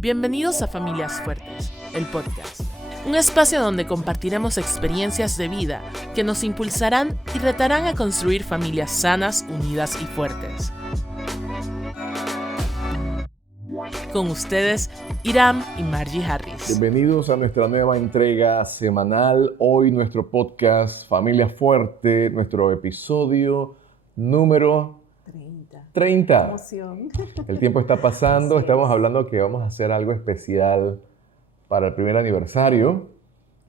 Bienvenidos a Familias Fuertes, el podcast. Un espacio donde compartiremos experiencias de vida que nos impulsarán y retarán a construir familias sanas, unidas y fuertes. Con ustedes, Iram y Margie Harris. Bienvenidos a nuestra nueva entrega semanal. Hoy nuestro podcast Familia Fuerte, nuestro episodio número 30. Emoción. El tiempo está pasando, Así estamos es. hablando que vamos a hacer algo especial para el primer aniversario.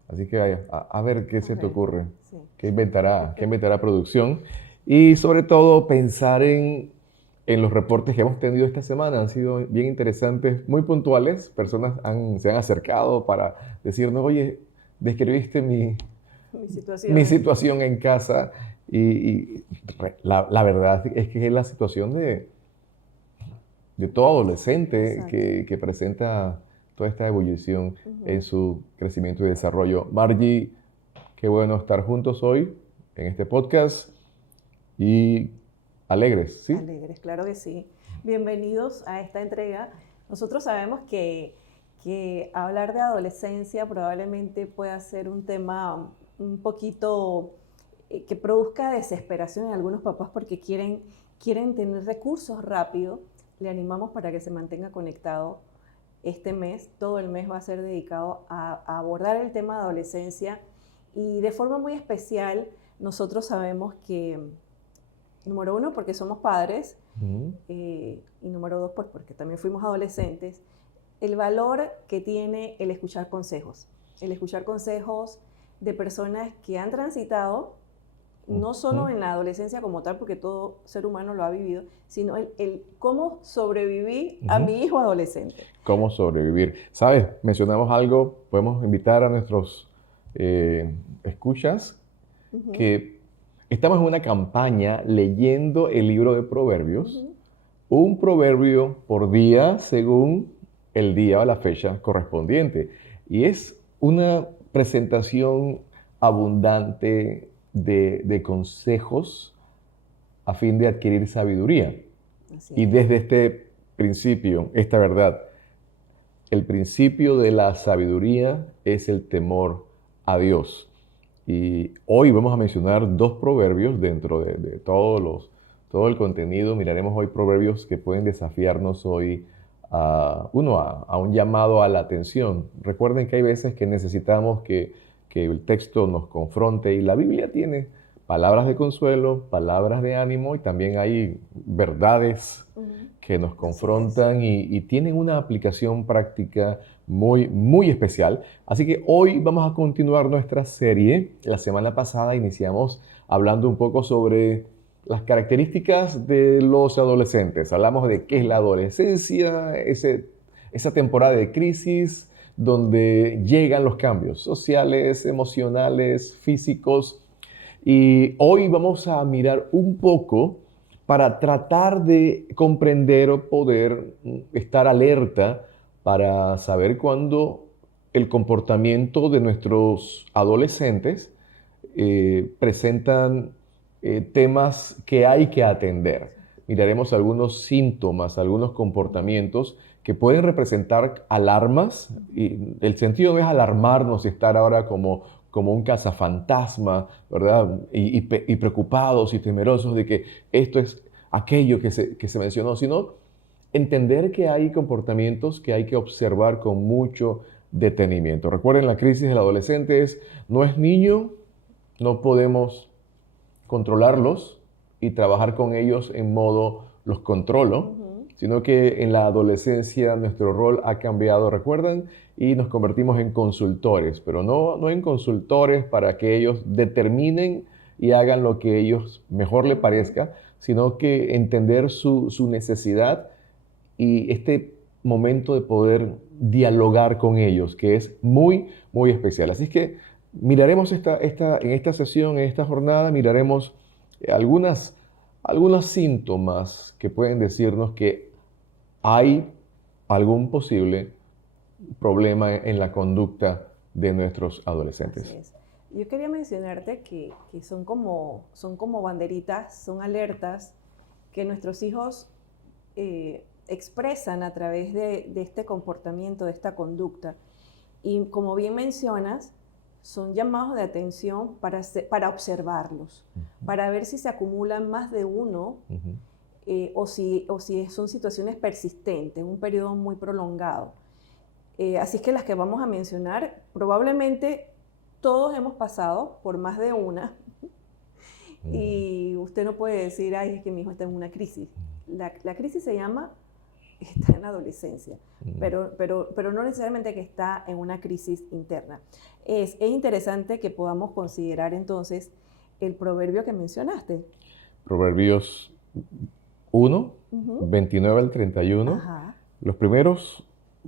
Así que a ver qué se te Ok. ocurre, Sí. qué inventará producción. Y sobre todo pensar en los reportes que hemos tenido esta semana. Han sido bien interesantes, muy puntuales. Personas se han acercado para decirnos, oye, describiste mi situación en casa. Y la verdad es que es la situación de todo adolescente Exacto. que presenta toda esta ebullición Ujú. en su crecimiento y desarrollo. Margie, qué bueno estar juntos hoy en este podcast y alegres, ¿sí? Alegres, claro que sí. Bienvenidos a esta entrega. Nosotros sabemos que hablar de adolescencia probablemente pueda ser un tema un poquito que produzca desesperación en algunos papás porque quieren tener recursos rápido. Le animamos para que se mantenga conectado este mes. Todo el mes va a ser dedicado a abordar el tema de adolescencia y de forma muy especial nosotros sabemos que, número uno, porque somos padres, Ujú. y número dos, pues porque también fuimos adolescentes, el valor que tiene el escuchar consejos de personas que han transitado, no solo Ujú. en la adolescencia como tal, porque todo ser humano lo ha vivido, sino el cómo sobreviví a Ujú. mi hijo adolescente. ¿Cómo sobrevivir? ¿Sabes? Mencionamos algo, podemos invitar a nuestros escuchas Ujú. que estamos en una campaña leyendo el libro de Proverbios, Ujú. un proverbio por día según el día o la fecha correspondiente. Y es una presentación abundante de consejos a fin de adquirir sabiduría. Así Y es. desde este principio, esta verdad, el principio de la sabiduría es el temor a Dios. Y hoy vamos a mencionar dos proverbios dentro de todo el contenido. Miraremos hoy proverbios que pueden desafiarnos hoy a un llamado a la atención. Recuerden que hay veces que necesitamos que el texto nos confronte y la Biblia tiene palabras de consuelo, palabras de ánimo y también hay verdades Ujú. que nos Así confrontan y tienen una aplicación práctica muy, muy especial. Así que hoy vamos a continuar nuestra serie. La semana pasada iniciamos hablando un poco sobre las características de los adolescentes. Hablamos de qué es la adolescencia, esa temporada de crisis donde llegan los cambios sociales, emocionales, físicos. Y hoy vamos a mirar un poco para tratar de comprender o poder estar alerta para saber cuándo el comportamiento de nuestros adolescentes presentan temas que hay que atender. Miraremos algunos síntomas, algunos comportamientos que pueden representar alarmas. Y el sentido no es alarmarnos y estar ahora como un cazafantasma, ¿verdad? Y preocupados y temerosos de que esto es aquello que se mencionó, sino entender que hay comportamientos que hay que observar con mucho detenimiento. Recuerden, la crisis del adolescente no es niño, no podemos controlarlos y trabajar con ellos en modo los controlo, Ujú. sino que en la adolescencia nuestro rol ha cambiado, ¿recuerdan? Y nos convertimos en consultores, pero no en consultores para que ellos determinen y hagan lo que ellos mejor les parezca, sino que entender su necesidad y este momento de poder dialogar con ellos, que es muy, muy especial. Así que miraremos en esta sesión, en esta jornada, miraremos algunos síntomas que pueden decirnos que hay algún posible problema en la conducta de nuestros Así adolescentes. es. Yo quería mencionarte que son como banderitas, son alertas que nuestros hijos expresan a través de este comportamiento, de esta conducta. Y como bien mencionas, son llamados de atención para observarlos, para ver si se acumulan más de uno o si son situaciones persistentes, un periodo muy prolongado. Así es que las que vamos a mencionar, probablemente todos hemos pasado por más de una y usted no puede decir, ay, es que mi hijo está en una crisis. La crisis se llama, está en la adolescencia, pero no necesariamente que está en una crisis interna. Es interesante que podamos considerar entonces el proverbio que mencionaste. Proverbios 1, 29 al 31. Ajá. Los primeros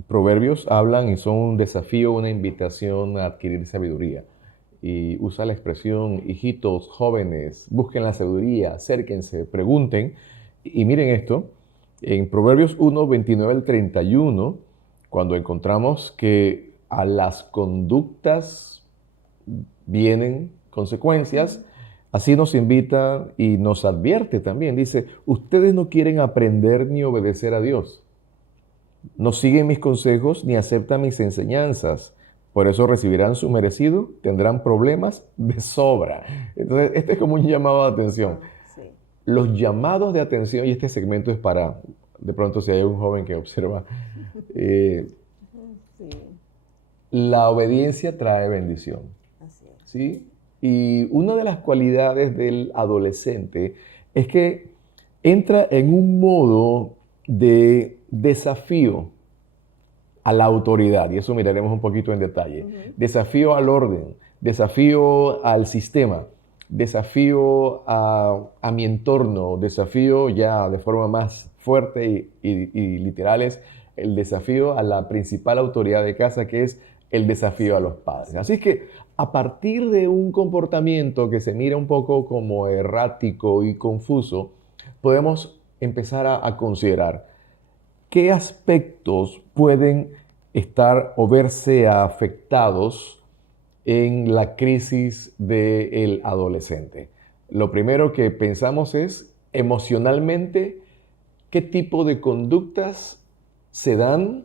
proverbios hablan y son un desafío, una invitación a adquirir sabiduría. Y usa la expresión, hijitos, jóvenes, busquen la sabiduría, acérquense, pregunten. Y miren esto, en Proverbios 1, 29 al 31, cuando encontramos que a las conductas vienen consecuencias, así nos invita y nos advierte también. Dice, ustedes no quieren aprender ni obedecer a Dios. No siguen mis consejos ni aceptan mis enseñanzas. Por eso recibirán su merecido, tendrán problemas de sobra. Entonces, este es como un llamado de atención. Sí. Los llamados de atención, y este segmento es para, de pronto si hay un joven que observa, Sí. la obediencia trae bendición. Así es. ¿Sí? Y una de las cualidades del adolescente es que entra en un modo de desafío a la autoridad, y eso miraremos un poquito en detalle. Desafío al orden, desafío al sistema, desafío a mi entorno, desafío ya de forma más fuerte y literal es el desafío a la principal autoridad de casa, que es el desafío a los padres. Así que a partir de un comportamiento que se mira un poco como errático y confuso, podemos empezar a considerar qué aspectos pueden estar o verse afectados en la crisis del adolescente. Lo primero que pensamos es emocionalmente qué tipo de conductas se dan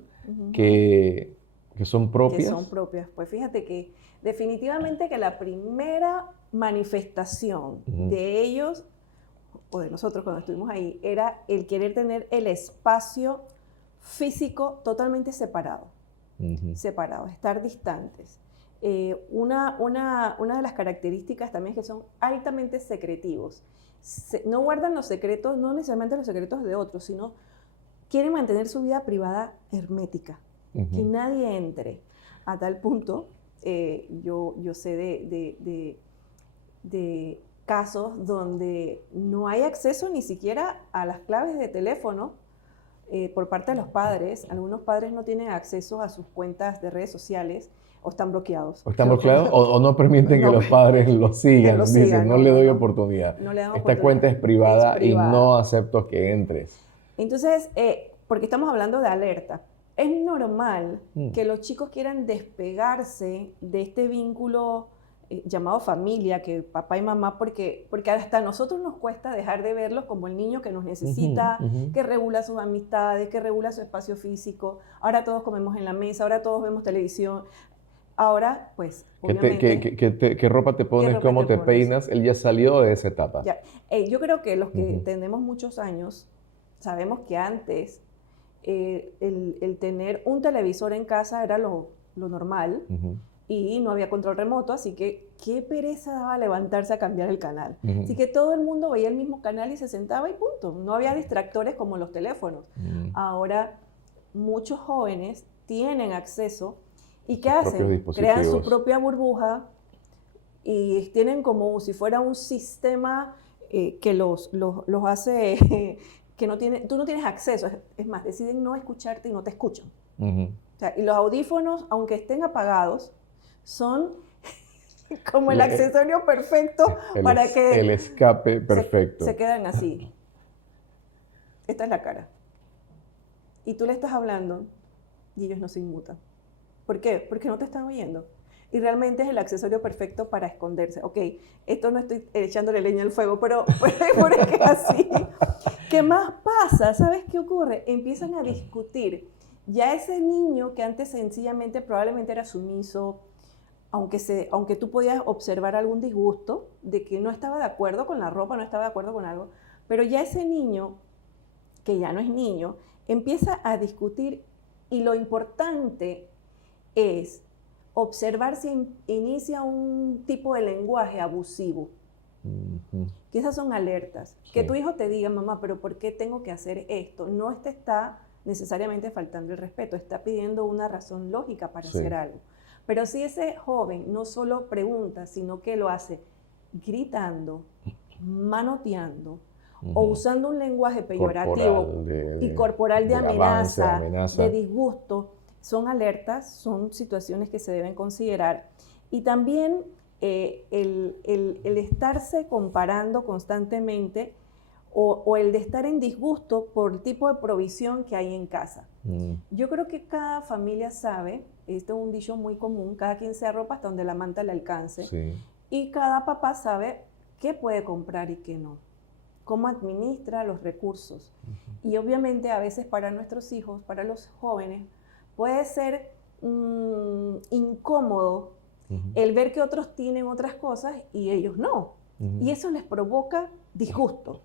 que son propias. Que son propias. Pues fíjate que definitivamente que la primera manifestación de ellos, o de nosotros cuando estuvimos ahí, era el querer tener el espacio físico totalmente separado, estar distantes. Una de las características también es que son altamente secretivos. No guardan los secretos, no necesariamente los secretos de otros, sino quieren mantener su vida privada hermética, que nadie entre. A tal punto, yo sé de casos donde no hay acceso ni siquiera a las claves de teléfono por parte de los padres. Algunos padres no tienen acceso a sus cuentas de redes sociales o están bloqueados. O están bloqueados o no permiten que los padres lo sigan. Dicen, no le doy oportunidad. No le dan Esta oportunidad. cuenta es privada y no acepto que entres. Entonces, porque estamos hablando de alerta, es normal que los chicos quieran despegarse de este vínculo llamado familia, que papá y mamá, porque hasta a nosotros nos cuesta dejar de verlos como el niño que nos necesita, que regula sus amistades, que regula su espacio físico. Ahora todos comemos en la mesa, ahora todos vemos televisión. Ahora, pues, obviamente... ¿Qué ropa te pones? ¿Cómo te peinas? Él ya salió de esa etapa. Ya. Yo creo que los que tenemos muchos años, sabemos que antes el tener un televisor en casa era lo normal, y no había control remoto, así que qué pereza daba levantarse a cambiar el canal. Así que todo el mundo veía el mismo canal y se sentaba y punto. No había distractores como los teléfonos. Ahora, muchos jóvenes tienen acceso y ¿qué hacen? Crean su propia burbuja y tienen como si fuera un sistema que los hace... que tú no tienes acceso. Es más, deciden no escucharte y no te escuchan. O sea, y los audífonos, aunque estén apagados, son como el accesorio perfecto para que... El escape perfecto. Se quedan así. Esta es la cara. Y tú le estás hablando y ellos no se inmutan. ¿Por qué? Porque no te están oyendo. Y realmente es el accesorio perfecto para esconderse. Ok, esto no estoy echándole leña al fuego, pero es que es así. ¿Qué más pasa? ¿Sabes qué ocurre? Empiezan a discutir. Ya ese niño que antes sencillamente probablemente era sumiso, aunque tú podías observar algún disgusto de que no estaba de acuerdo con la ropa, no estaba de acuerdo con algo, pero ya ese niño, que ya no es niño, empieza a discutir y lo importante es observar si inicia un tipo de lenguaje abusivo. Que esas son alertas. Sí. Que tu hijo te diga, mamá, pero ¿por qué tengo que hacer esto? No te está necesariamente faltando el respeto, está pidiendo una razón lógica para hacer algo. Pero si ese joven no solo pregunta, sino que lo hace gritando, manoteando, o usando un lenguaje peyorativo corporal de amenaza, de disgusto, son alertas, son situaciones que se deben considerar. Y también el estarse comparando constantemente o el de estar en disgusto por el tipo de provisión que hay en casa. Yo creo que cada familia sabe, este es un dicho muy común, cada quien se arropa hasta donde la manta le alcance, y cada papá sabe qué puede comprar y qué no, cómo administra los recursos. Y obviamente a veces para nuestros hijos, para los jóvenes, puede ser incómodo el ver que otros tienen otras cosas y ellos no. Y eso les provoca disgusto.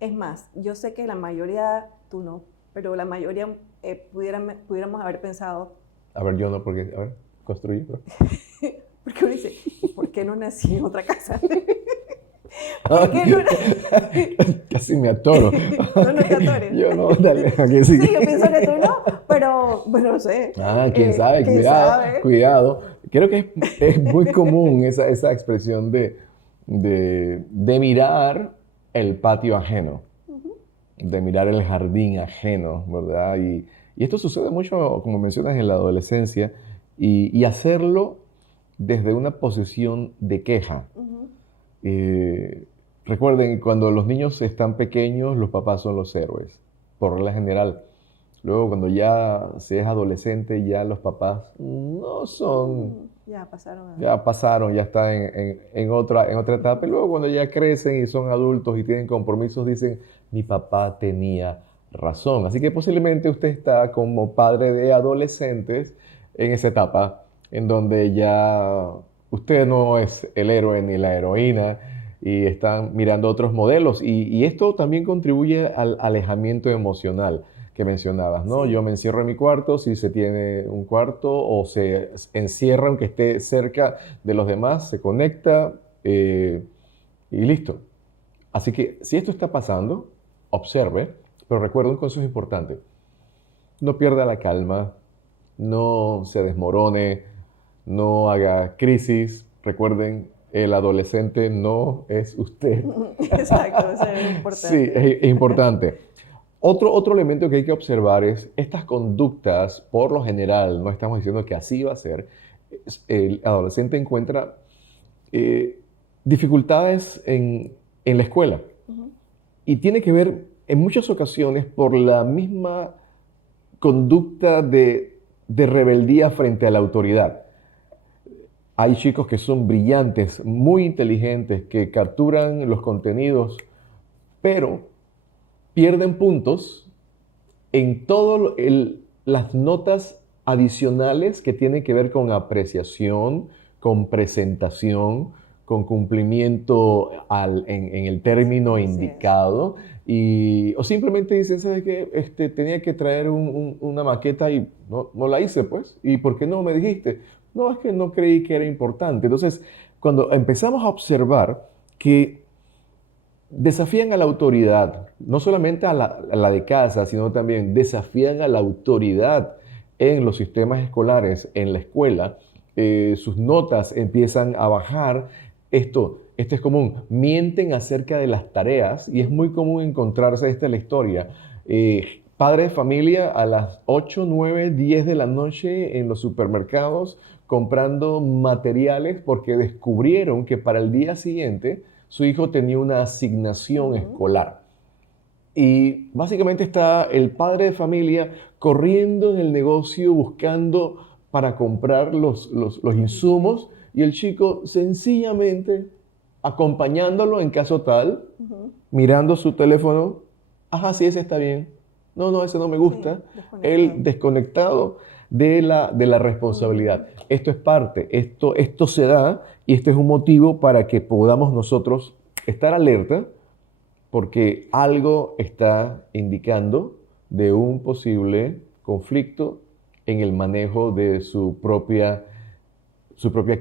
Es más, yo sé que la mayoría, tú no, pero la mayoría pudiéramos haber pensado... A ver, yo no, porque, a ver, construí. Porque uno dice, ¿por qué no nací en otra casa? Casi me atoro. No te atores. Yo no, dale, aquí sí. Sí, yo pienso que tú no, pero bueno, no sé. Quién sabe, cuidado. Creo que es muy común esa expresión de mirar el patio ajeno, de mirar el jardín ajeno, ¿verdad? Y esto sucede mucho, como mencionas, en la adolescencia, y hacerlo desde una posición de queja. Recuerden, cuando los niños están pequeños, los papás son los héroes, por regla general. Luego, cuando ya se es adolescente, ya los papás no son... Ya pasaron. Ya están en otra etapa. Y luego, cuando ya crecen y son adultos y tienen compromisos, dicen, mi papá tenía razón. Así que posiblemente usted está como padre de adolescentes en esa etapa, en donde ya usted no es el héroe ni la heroína y están mirando otros modelos. Y esto también contribuye al alejamiento emocional que mencionabas, ¿no? Sí. Yo me encierro en mi cuarto, si se tiene un cuarto, o se encierra aunque esté cerca de los demás, se conecta y listo. Así que si esto está pasando, observe, pero recuerda un consejo importante. No pierda la calma, no se desmorone, no haga crisis. Recuerden, el adolescente no es usted. Exacto, eso es importante. Sí, es importante. Otro elemento que hay que observar es estas conductas, por lo general, no estamos diciendo que así va a ser, el adolescente encuentra dificultades en la escuela. Y tiene que ver en muchas ocasiones por la misma conducta de rebeldía frente a la autoridad. Hay chicos que son brillantes, muy inteligentes, que capturan los contenidos, pero pierden puntos en todas las notas adicionales que tienen que ver con apreciación, con presentación, con cumplimiento en el término indicado. O simplemente dicen, ¿sabes qué? Tenía que traer una maqueta y no la hice, pues. ¿Y por qué no me dijiste? No, es que no creí que era importante. Entonces, cuando empezamos a observar que desafían a la autoridad, no solamente a la de casa, sino también desafían a la autoridad en los sistemas escolares, en la escuela, sus notas empiezan a bajar. Esto es común, mienten acerca de las tareas y es muy común encontrarse en la historia. Padres de familia a las 8, 9, 10 de la noche en los supermercados comprando materiales porque descubrieron que para el día siguiente su hijo tenía una asignación escolar. Y básicamente está el padre de familia corriendo en el negocio buscando para comprar los insumos y el chico sencillamente acompañándolo en caso tal, mirando su teléfono ajá, sí, ese está bien. No, no, ese no me Sí, gusta. desconectado. El desconectado de la responsabilidad. Esto es parte, esto se da y este es un motivo para que podamos nosotros estar alerta porque algo está indicando de un posible conflicto en el manejo de su propia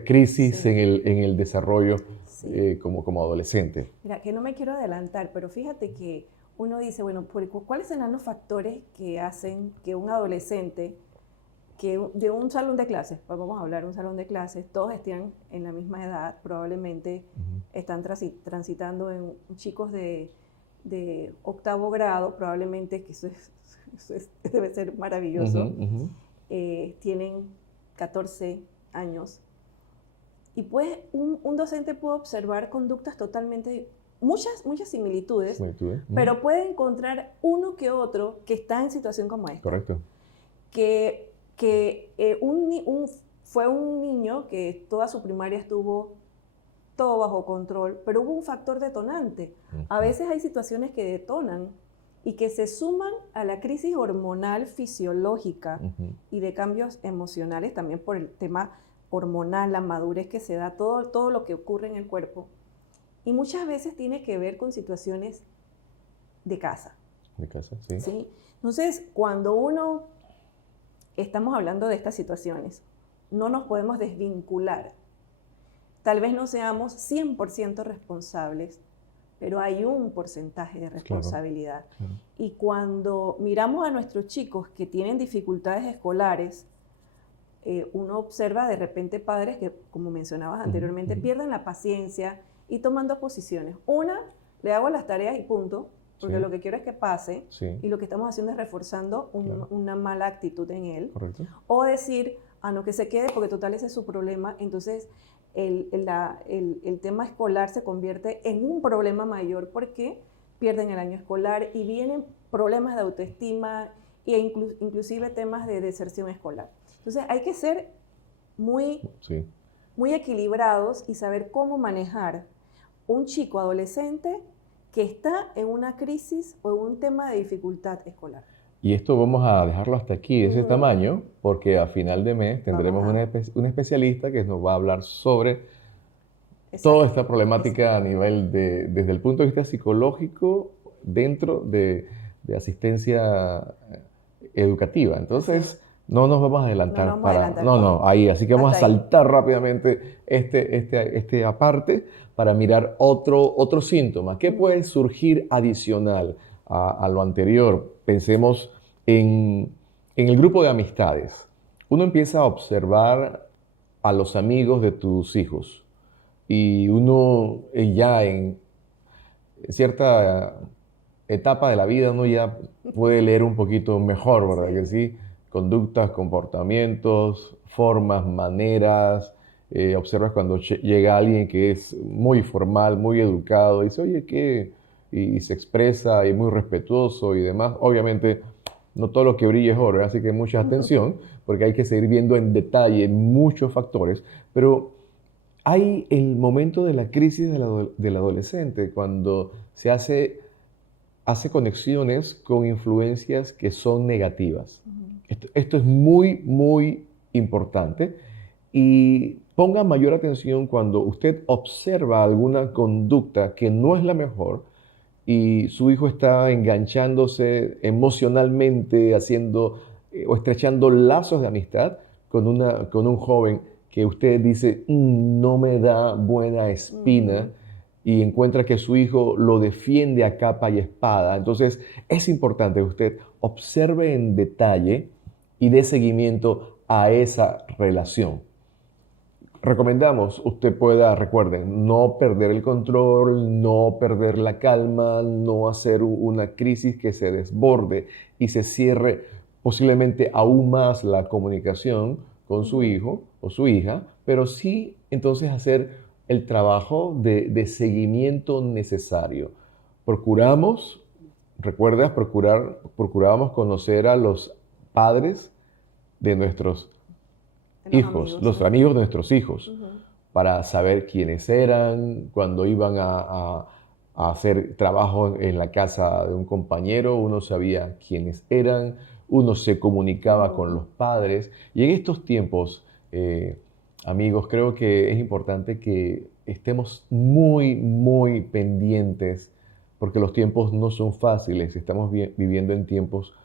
crisis Sí, en el desarrollo sí. como adolescente. Mira, que no me quiero adelantar, pero fíjate que uno dice, bueno, ¿cuáles serán los factores que hacen que un adolescente, de un salón de clases, pues vamos a hablar de un salón de clases, todos estén en la misma edad, probablemente están transitando en chicos de octavo grado, probablemente, que debe ser Ujú, maravilloso, ujú. tienen 14 años. Y pues un docente puede observar conductas totalmente, muchas similitudes, Similitudes. pero puede encontrar uno que otro que está en situación como esta. Correcto. Fue un niño que toda su primaria estuvo todo bajo control, pero hubo un factor detonante. A veces hay situaciones que detonan y que se suman a la crisis hormonal fisiológica y de cambios emocionales, también por el tema hormonal, la madurez que se da, todo lo que ocurre en el cuerpo. Y muchas veces tiene que ver con situaciones de casa. De casa, sí. ¿Sí? Entonces, cuando estamos hablando de estas situaciones, no nos podemos desvincular. Tal vez no seamos 100% responsables, pero hay un porcentaje de responsabilidad. Claro. Y cuando miramos a nuestros chicos que tienen dificultades escolares, uno observa de repente padres que, como mencionabas anteriormente, pierden la paciencia y toman dos posiciones. Una, le hago las tareas y punto, porque lo que quiero es que pase, y lo que estamos haciendo es reforzando una mala actitud en él. Correcto. O decir, no, que se quede, porque total ese es su problema. Entonces, el tema escolar se convierte en un problema mayor porque pierden el año escolar y vienen problemas de autoestima e inclusive temas de deserción escolar. Entonces hay que ser muy equilibrados y saber cómo manejar un chico adolescente que está en una crisis o en un tema de dificultad escolar. Y esto vamos a dejarlo hasta aquí, ese tamaño, porque a final de mes tendremos un especialista que nos va a hablar sobre toda esta problemática a nivel desde el punto de vista psicológico dentro de asistencia educativa. Entonces, no nos vamos a adelantar ahí. Así que vamos a saltar rápidamente este aparte para mirar otro síntoma. ¿Qué puede surgir adicional a lo anterior? Pensemos en el grupo de amistades. Uno empieza a observar a los amigos de tus hijos y uno ya en cierta etapa de la vida uno ya puede leer un poquito mejor, ¿verdad que sí? Conductas, comportamientos, formas, maneras. Observas cuando llega alguien que es muy formal, muy educado, y dice, oye, ¿qué? Y se expresa y muy respetuoso y demás. Obviamente, no todo lo que brilla es oro, así que mucha atención, porque hay que seguir viendo en detalle muchos factores. Pero hay el momento de la crisis del adolescente, cuando se hace conexiones con influencias que son negativas. Esto es muy, muy importante y ponga mayor atención cuando usted observa alguna conducta que no es la mejor y su hijo está enganchándose emocionalmente, haciendo o estrechando lazos de amistad con un joven que usted dice, no me da buena espina, y encuentra que su hijo lo defiende a capa y espada. Entonces, es importante que usted observe en detalle y dé seguimiento a esa relación. Recomendamos, recuerden, no perder el control, no perder la calma, no hacer una crisis que se desborde y se cierre posiblemente aún más la comunicación con su hijo o su hija, pero sí entonces hacer el trabajo de seguimiento necesario. Procurábamos conocer a los padres de nuestros hijos, los amigos de nuestros hijos, para saber quiénes eran, cuando iban a a hacer trabajo en la casa de un compañero, uno sabía quiénes eran, uno se comunicaba con los padres. Y en estos tiempos, amigos, creo que es importante que estemos muy, muy pendientes, porque los tiempos no son fáciles, estamos viviendo en tiempos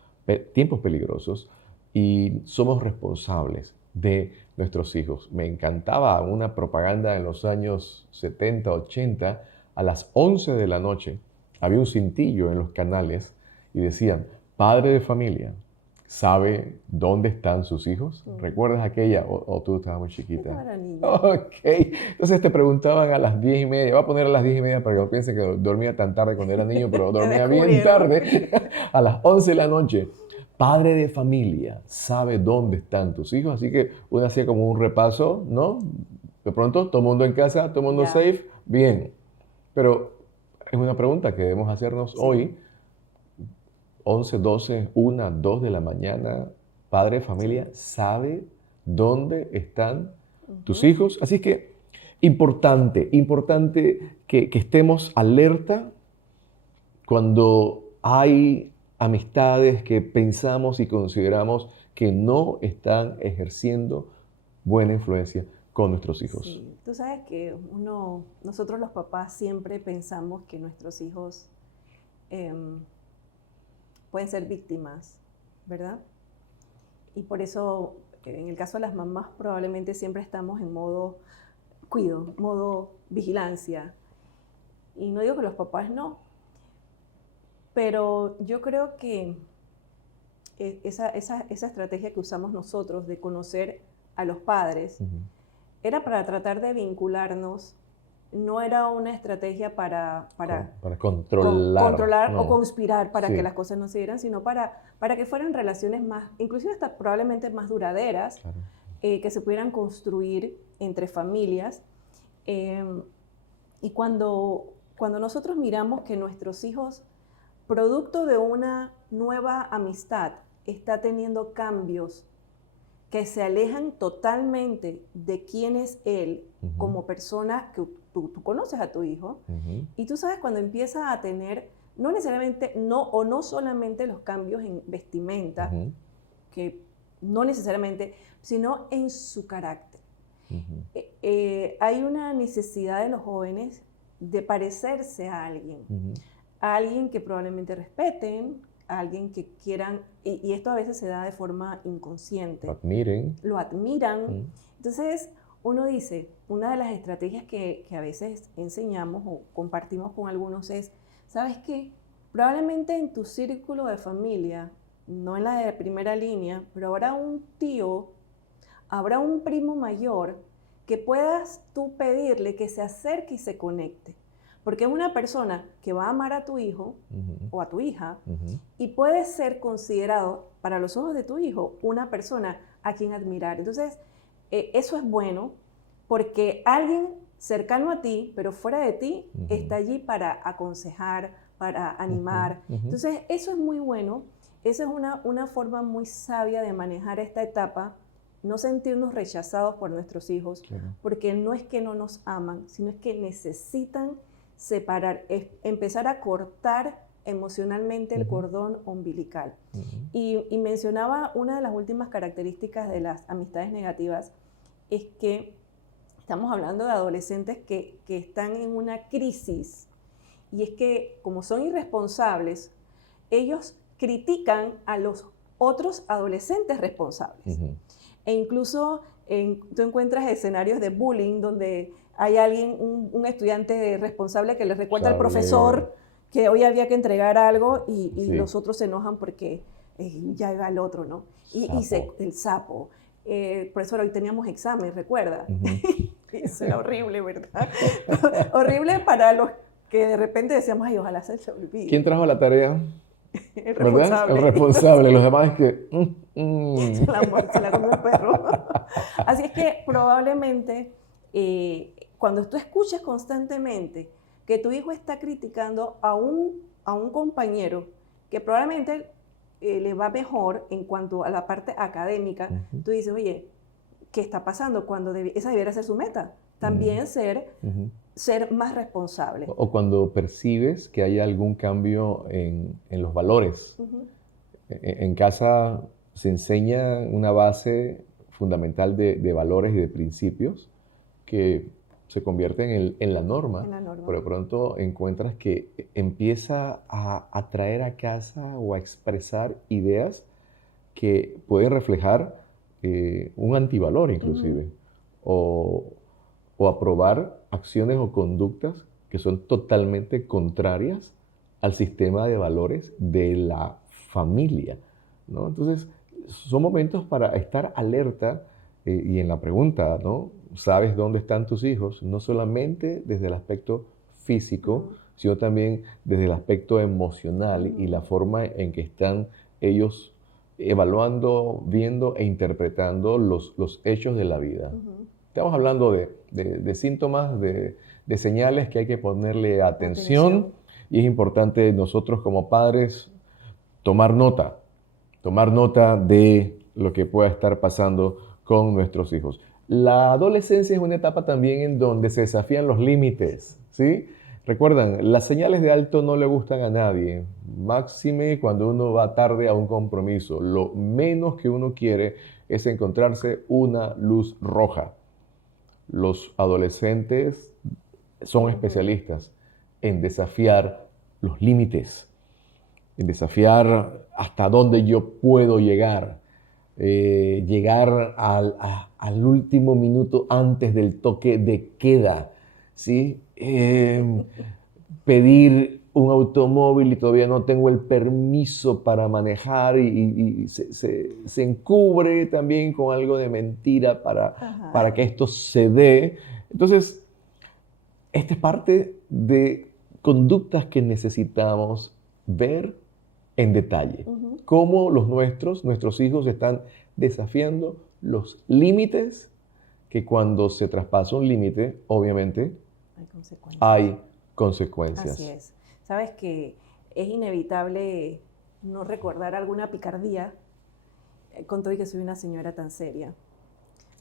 peligrosos y somos responsables de nuestros hijos. Me encantaba una propaganda en los años 70, 80, a las 11 de la noche, había un cintillo en los canales y decían, padre de familia, ¿sabe dónde están sus hijos? ¿Recuerdas aquella o tú estabas muy chiquita? Yo era niña. Ok, entonces te preguntaban a las 10:30, voy a poner a las 10:30 para que no piensen que dormía tan tarde cuando era niño, pero Te dormía bien descubrieron. tarde, a las 11 de la noche. Padre de familia, ¿sabe dónde están tus hijos? Así que uno hacía como un repaso, ¿no? De pronto, todo el mundo en casa, todo el mundo Ya. safe, bien. Pero es una pregunta que debemos hacernos Sí. hoy, 11, 12, 1, 2 de la mañana. Padre de familia, ¿sabe dónde están tus hijos? Así que importante que estemos alerta cuando hay amistades que pensamos y consideramos que no están ejerciendo buena influencia con nuestros hijos. Sí, tú sabes que nosotros los papás siempre pensamos que nuestros hijos pueden ser víctimas, ¿verdad? Y por eso, en el caso de las mamás, probablemente siempre estamos en modo cuido, modo vigilancia. Y no digo que los papás no, pero yo creo que esa estrategia que usamos nosotros de conocer a los padres era para tratar de vincularnos, no era una estrategia para controlar, o no. conspirar para Sí. que las cosas no se dieran, sino para que fueran relaciones más, inclusive hasta probablemente más duraderas, Claro. que se pudieran construir entre familias. Y cuando nosotros miramos que nuestros hijos, producto de una nueva amistad, está teniendo cambios que se alejan totalmente de quién es él como persona, que tú conoces a tu hijo, y tú sabes cuando empieza a tener, no necesariamente, no solamente los cambios en vestimenta, que no necesariamente, sino en su carácter. Hay una necesidad de los jóvenes de parecerse a alguien que probablemente respeten, a alguien que quieran, y esto a veces se da de forma inconsciente. Lo admiran. Entonces, uno dice, una de las estrategias que a veces enseñamos o compartimos con algunos es, ¿sabes qué? Probablemente en tu círculo de familia, no en la de primera línea, pero habrá un tío, habrá un primo mayor que puedas tú pedirle que se acerque y se conecte. Porque es una persona que va a amar a tu hijo o a tu hija y puede ser considerado, para los ojos de tu hijo, una persona a quien admirar. Entonces, eso es bueno porque alguien cercano a ti, pero fuera de ti, está allí para aconsejar, para animar. Entonces, eso es muy bueno. Esa es una forma muy sabia de manejar esta etapa, no sentirnos rechazados por nuestros hijos, porque no es que no nos aman, sino es que necesitan separar, empezar a cortar emocionalmente el cordón umbilical. Y mencionaba una de las últimas características de las amistades negativas, es que estamos hablando de adolescentes que están en una crisis, y es que como son irresponsables, ellos critican a los otros adolescentes responsables. E incluso tú encuentras escenarios de bullying donde hay alguien, un estudiante responsable que le recuerda al profesor que hoy había que entregar algo y los otros se enojan porque ya iba el otro, ¿no? El sapo. Profesor, hoy teníamos examen, ¿recuerda? Eso era horrible, ¿verdad? Horrible para los que de repente decíamos, ay, ojalá se olvide. ¿Quién trajo la tarea? El ¿Verdad? responsable. El responsable. Los demás es que... Se la comió el perro. Así es que probablemente cuando tú escuches constantemente que tu hijo está criticando a un compañero que probablemente le va mejor en cuanto a la parte académica, tú dices, oye, ¿qué está pasando? Cuando esa debiera ser su meta. También ser ser más responsable. O cuando percibes que hay algún cambio en los valores. Ujú. En casa se enseña una base fundamental de valores y de principios que se convierten en la norma, En la norma. pero de pronto encuentras que empieza a traer a casa o a expresar ideas que pueden reflejar un antivalor inclusive, o, o aprobar acciones o conductas que son totalmente contrarias al sistema de valores de la familia, ¿no? Entonces, son momentos para estar alerta y en la pregunta, ¿no? ¿Sabes dónde están tus hijos? No solamente desde el aspecto físico, sino también desde el aspecto emocional y la forma en que están ellos evaluando, viendo e interpretando los hechos de la vida. Estamos hablando de síntomas, de señales que hay que ponerle atención y es importante nosotros como padres tomar nota de lo que pueda estar pasando con nuestros hijos. La adolescencia es una etapa también en donde se desafían los límites, ¿sí? Recuerdan, las señales de alto no le gustan a nadie, máxime cuando uno va tarde a un compromiso. Lo menos que uno quiere es encontrarse una luz roja. Los adolescentes son especialistas en desafiar los límites, en desafiar hasta dónde yo puedo llegar, llegar al último minuto antes del toque de queda, ¿sí? Pedir un automóvil y todavía no tengo el permiso para manejar y se encubre también con algo de mentira para que esto se dé. Entonces, esta es parte de conductas que necesitamos ver en detalle. Cómo nuestros hijos están desafiando los límites, que cuando se traspasa un límite, obviamente, hay consecuencias. Así es. Sabes que es inevitable no recordar alguna picardía con todo y que soy una señora tan seria.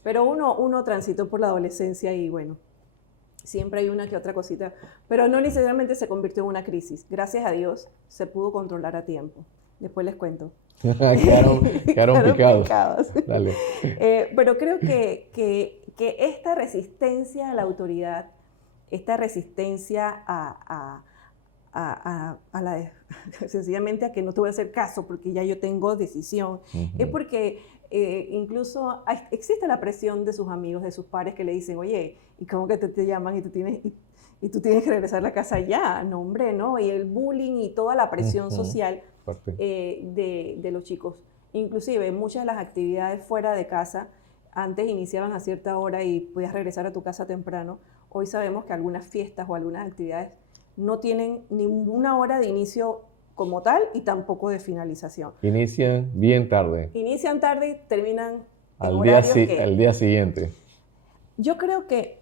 Pero uno transitó por la adolescencia y bueno, siempre hay una que otra cosita, pero no necesariamente se convirtió en una crisis. Gracias a Dios se pudo controlar a tiempo. Después les cuento. Quedaron picados. Dale. Pero creo que esta resistencia a la autoridad, esta resistencia sencillamente a que no te voy a hacer caso porque ya yo tengo decisión, es porque incluso existe la presión de sus amigos, de sus pares que le dicen, oye, ¿y cómo que te llaman y tú tienes que regresar a la casa ya? No, hombre, ¿no? Y el bullying y toda la presión social de los chicos. Inclusive muchas de las actividades fuera de casa antes iniciaban a cierta hora y podías regresar a tu casa temprano. Hoy sabemos que algunas fiestas o algunas actividades no tienen ninguna hora de inicio como tal y tampoco de finalización. Inician bien tarde. Inician tarde y terminan al día siguiente. Yo creo que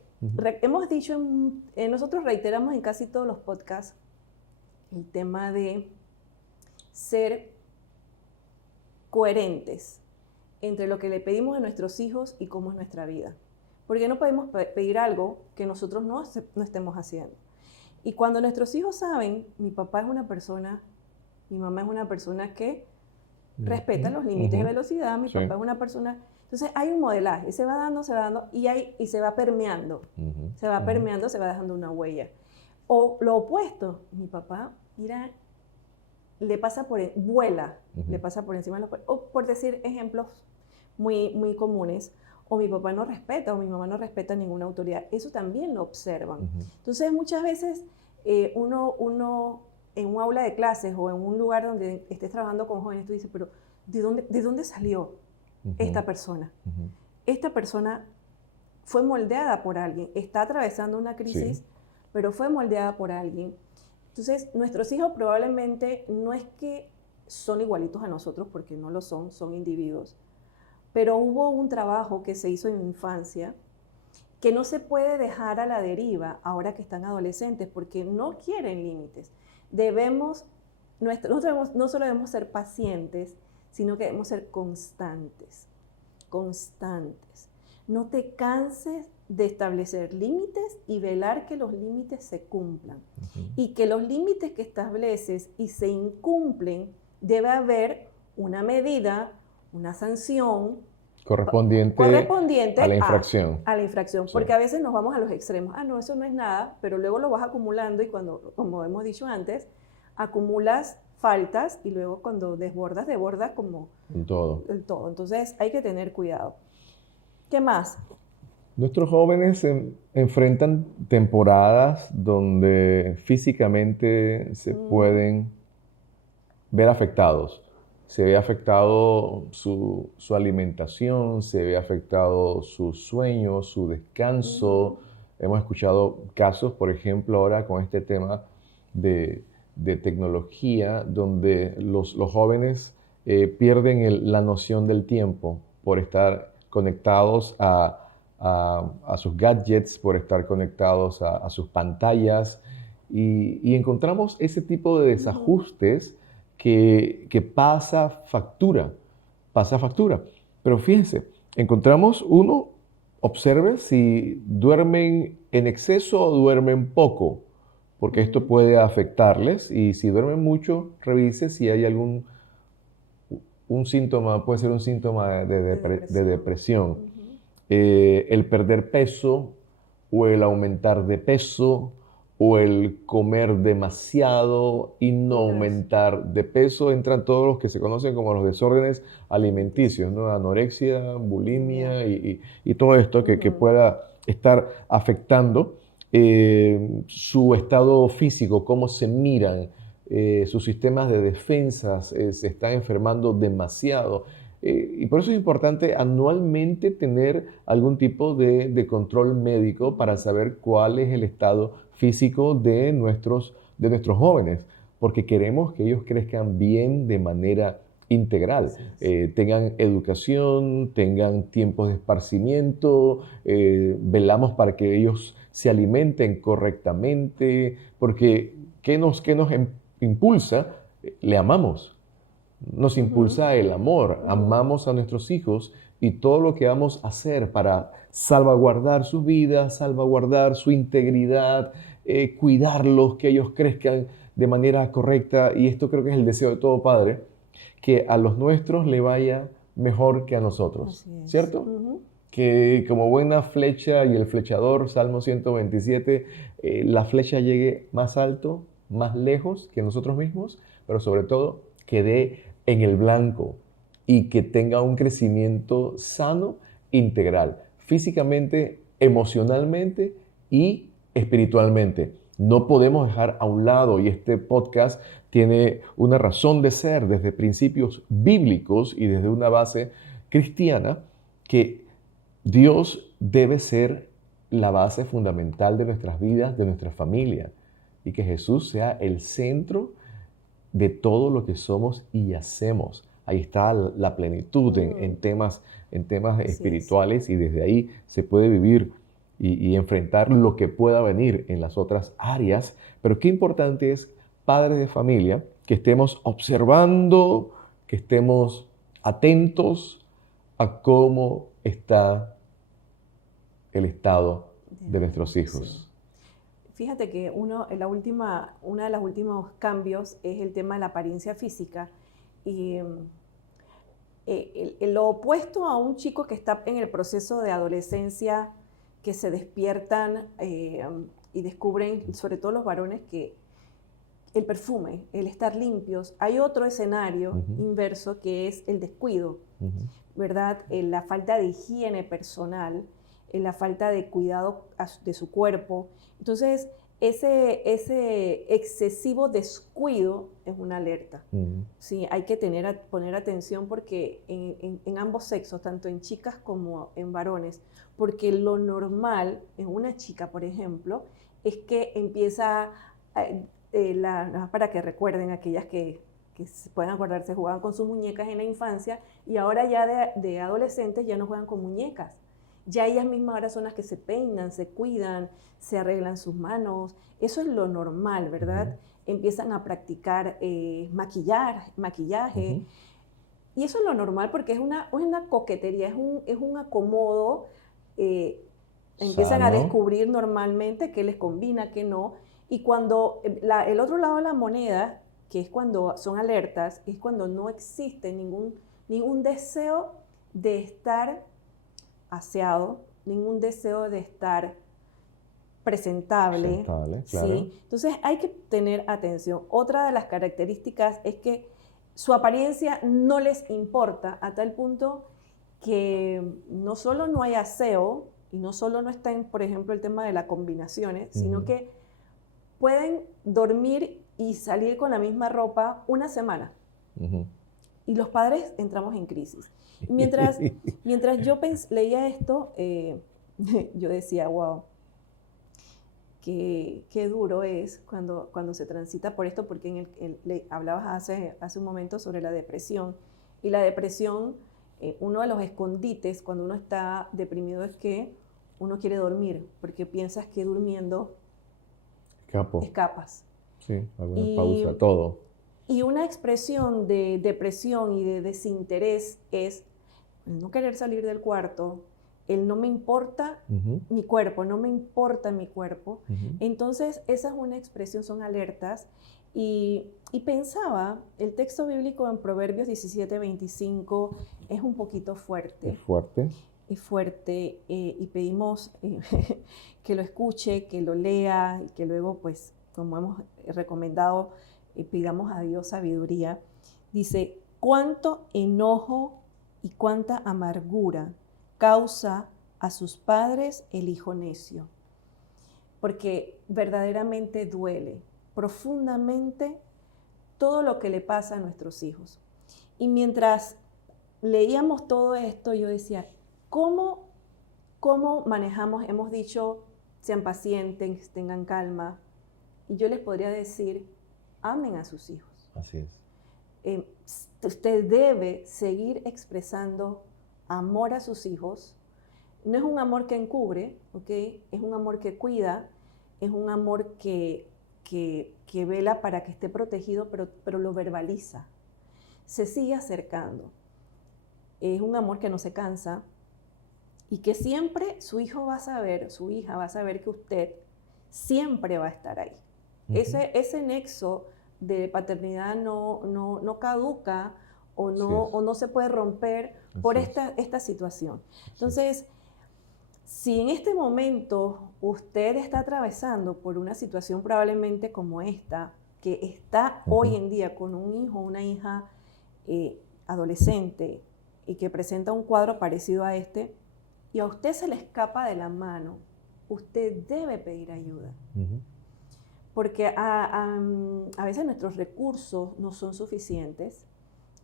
hemos dicho, nosotros reiteramos en casi todos los podcasts el tema de ser coherentes entre lo que le pedimos a nuestros hijos y cómo es nuestra vida. Porque no podemos pedir algo que nosotros no estemos haciendo. Y cuando nuestros hijos saben, mi papá es una persona, mi mamá es una persona que respeta los límites de velocidad, mi papá es una persona... Entonces hay un modelaje, se va dando y se va permeando. Se va permeando, se va dejando una huella. O lo opuesto, mi papá, mira, le pasa vuela, le pasa por encima de los... O por decir ejemplos muy, muy comunes, o mi papá no respeta, o mi mamá no respeta ninguna autoridad. Eso también lo observan. Entonces, muchas veces uno en un aula de clases o en un lugar donde estés trabajando con jóvenes, tú dices, pero ¿de dónde salió esta persona? Esta persona fue moldeada por alguien, está atravesando una crisis, pero fue moldeada por alguien. Entonces, nuestros hijos probablemente no es que son igualitos a nosotros, porque no lo son, son individuos. Pero hubo un trabajo que se hizo en infancia que no se puede dejar a la deriva ahora que están adolescentes porque no quieren límites. Nosotros no solo debemos ser pacientes, sino que debemos ser constantes. no te canses de establecer límites y velar que los límites se cumplan. Y que los límites que estableces y se incumplen, debe haber una medida, una sanción correspondiente a la infracción. A la infracción, Sí. porque a veces nos vamos a los extremos. No, eso no es nada, pero luego lo vas acumulando y cuando, como hemos dicho antes, acumulas faltas y luego cuando desbordas como En todo. el todo. Entonces hay que tener cuidado. ¿Qué más? Nuestros jóvenes enfrentan temporadas donde físicamente se pueden ver afectados. Se ve afectado su alimentación, se ve afectado su sueño, su descanso. Hemos escuchado casos, por ejemplo, ahora con este tema de tecnología, donde los jóvenes pierden la noción del tiempo por estar conectados a sus gadgets, por estar conectados a sus pantallas. Y encontramos ese tipo de desajustes que pasa factura. Pero fíjense, encontramos observe si duermen en exceso o duermen poco, porque esto puede afectarles, y si duermen mucho, revise si hay un síntoma, puede ser un síntoma de depresión. El perder peso o el aumentar de peso o el comer demasiado y no aumentar de peso, entran todos los que se conocen como los desórdenes alimenticios, ¿no? Anorexia, bulimia y todo esto que pueda estar afectando su estado físico, cómo se miran, sus sistemas de defensas se están enfermando demasiado. Y por eso es importante anualmente tener algún tipo de control médico para saber cuál es el estado físico de nuestros jóvenes, porque queremos que ellos crezcan bien de manera integral, tengan educación, tengan tiempos de esparcimiento, velamos para que ellos se alimenten correctamente, porque ¿qué nos impulsa? Le amamos. Nos impulsa el amor, amamos a nuestros hijos y todo lo que vamos a hacer para salvaguardar sus vidas, salvaguardar su integridad, cuidarlos, que ellos crezcan de manera correcta. Y esto creo que es el deseo de todo padre, que a los nuestros le vaya mejor que a nosotros, ¿cierto? Que como buena flecha y el flechador, Salmo 127, la flecha llegue más alto, más lejos que nosotros mismos, pero sobre todo que dé en el blanco y que tenga un crecimiento sano, integral, físicamente, emocionalmente y espiritualmente. No podemos dejar a un lado, y este podcast tiene una razón de ser desde principios bíblicos y desde una base cristiana, que Dios debe ser la base fundamental de nuestras vidas, de nuestra familia, y que Jesús sea el centro de todo lo que somos y hacemos. Ahí está la plenitud en temas espirituales, y desde ahí se puede vivir y enfrentar lo que pueda venir en las otras áreas. Pero qué importante es, padres de familia, que estemos observando, que estemos atentos a cómo está el estado de nuestros hijos. Sí. Fíjate que uno de los últimos cambios es el tema de la apariencia física. Y lo opuesto a un chico que está en el proceso de adolescencia, que se despiertan y descubren, sobre todo los varones, que el perfume, el estar limpios. Hay otro escenario inverso, que es el descuido, ¿verdad? La falta de higiene personal, la falta de cuidado de su cuerpo. Entonces, ese excesivo descuido es una alerta. Sí, hay que poner atención, porque en ambos sexos, tanto en chicas como en varones, porque lo normal en una chica, por ejemplo, es que empieza, para que recuerden aquellas que pueden acordarse, jugaban con sus muñecas en la infancia, y ahora ya de adolescentes ya no juegan con muñecas. Ya ellas mismas ahora son las que se peinan, se cuidan, se arreglan sus manos. Eso es lo normal, ¿verdad? Empiezan a practicar maquillaje. Y eso es lo normal, porque es una coquetería, es un acomodo empiezan a Sano. descubrir normalmente qué les combina, qué no. Y cuando el otro lado de la moneda, que es cuando son alertas, es cuando no existe ningún deseo de estar aseado, ningún deseo de estar presentable. Claro. ¿Sí? Entonces hay que tener atención. Otra de las características es que su apariencia no les importa a tal punto que no solo no hay aseo y no solo no está en, por ejemplo, el tema de las combinaciones, sino que pueden dormir y salir con la misma ropa una semana. Y los padres entramos en crisis. Y mientras yo leía esto, yo decía, wow, qué duro es cuando se transita por esto, porque hablabas hace un momento sobre la depresión. Y la depresión, uno de los escondites cuando uno está deprimido es que uno quiere dormir, porque piensas que durmiendo escapas. Sí, alguna pausa, todo. Y una expresión de depresión y de desinterés es el no querer salir del cuarto, el no me importa mi cuerpo, no me importa mi cuerpo. Entonces, esa es una expresión, son alertas. Y pensaba, el texto bíblico en Proverbios 17:25 es un poquito fuerte. Es fuerte. Es fuerte y pedimos que lo escuche, que lo lea y que luego, pues, como hemos recomendado, pidamos a Dios sabiduría. Dice, cuánto enojo y cuánta amargura causa a sus padres el hijo necio. Porque verdaderamente duele profundamente todo lo que le pasa a nuestros hijos. Y mientras leíamos todo esto, yo decía, ¿cómo manejamos? Hemos dicho, sean pacientes, tengan calma. Y yo les podría decir, amen a sus hijos. Así es. Usted debe seguir expresando amor a sus hijos. No es un amor que encubre, ¿ok? Es un amor que cuida, es un amor que vela para que esté protegido, pero lo verbaliza. Se sigue acercando. Es un amor que no se cansa y que siempre su hijo va a saber, su hija va a saber que usted siempre va a estar ahí. Ese nexo de paternidad no caduca o no se puede romper por esta situación. Entonces, si en este momento usted está atravesando por una situación probablemente como esta, que está hoy en día con un hijo o una hija adolescente y que presenta un cuadro parecido a este, y a usted se le escapa de la mano, usted debe pedir ayuda. Porque a veces nuestros recursos no son suficientes,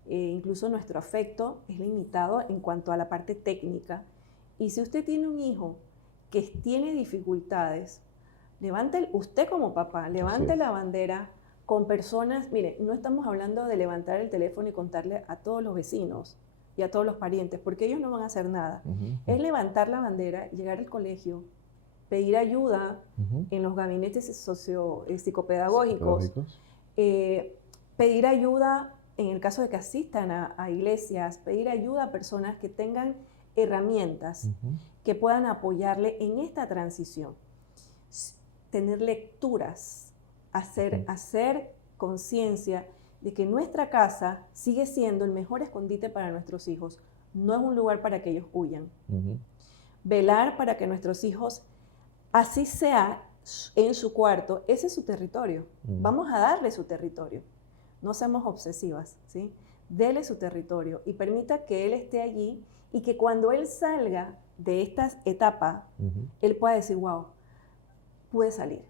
incluso nuestro afecto es limitado en cuanto a la parte técnica. Y si usted tiene un hijo que tiene dificultades, usted como papá, levante la bandera con personas. Mire, no estamos hablando de levantar el teléfono y contarle a todos los vecinos y a todos los parientes, porque ellos no van a hacer nada. Es levantar la bandera, llegar al colegio, pedir ayuda en los gabinetes psicopedagógicos, pedir ayuda en el caso de que asistan a iglesias, pedir ayuda a personas que tengan herramientas que puedan apoyarle en esta transición. Tener lecturas, hacer conciencia de que nuestra casa sigue siendo el mejor escondite para nuestros hijos, no es un lugar para que ellos huyan. Velar para que nuestros hijos, así sea en su cuarto, ese es su territorio. Vamos a darle su territorio. No seamos obsesivas, ¿sí? Dele su territorio y permita que él esté allí y que cuando él salga de esta etapa, él pueda decir, wow, pude salir,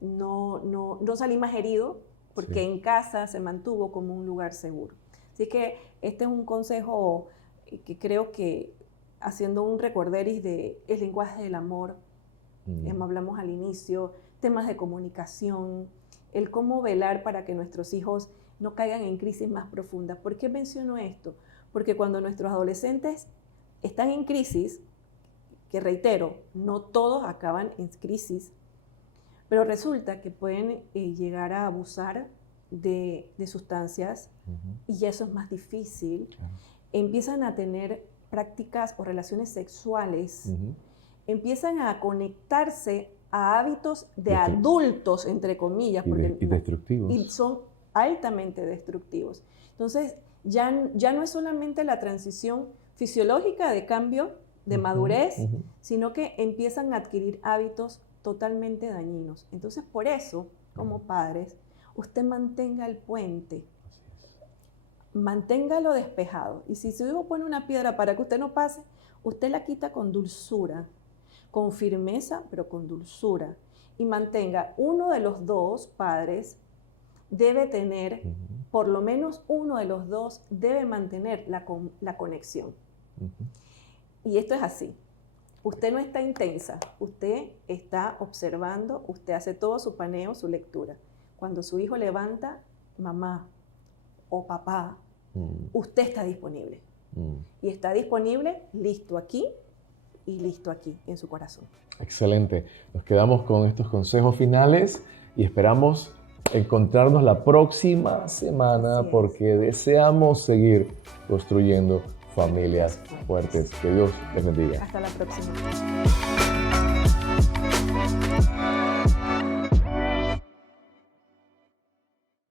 no salí más herido porque en casa se mantuvo como un lugar seguro. Así que este es un consejo que creo que haciendo un recorderis de el lenguaje del amor, hablamos al inicio, temas de comunicación, el cómo velar para que nuestros hijos no caigan en crisis más profundas. ¿Por qué menciono esto? Porque cuando nuestros adolescentes están en crisis, que reitero, no todos acaban en crisis, pero resulta que pueden llegar a abusar de sustancias y eso es más difícil. Empiezan a tener prácticas o relaciones sexuales, Ujú. empiezan a conectarse a hábitos de Destru- adultos, entre comillas, Y destructivos. y son altamente destructivos. Entonces, ya no es solamente la transición fisiológica de cambio, de Ujú, madurez, ujú. sino que empiezan a adquirir hábitos totalmente dañinos. Entonces, por eso, como padres, usted mantenga el puente, manténgalo despejado. Y si su hijo pone una piedra para que usted no pase, usted la quita con dulzura, con firmeza, pero con dulzura. Y mantenga, uno de los dos padres debe tener, Ujú, por lo menos uno de los dos debe mantener la conexión. ujú. Y esto es así. Usted no está intensa, usted está observando, usted hace todo su paneo, su lectura. Cuando su hijo levanta, mamá o papá, usted está disponible. Y está disponible, listo aquí y listo aquí, en su corazón. Excelente. Nos quedamos con estos consejos finales y esperamos encontrarnos la próxima semana Así es. porque deseamos seguir construyendo familias fuertes. Que Dios les bendiga. Hasta la próxima.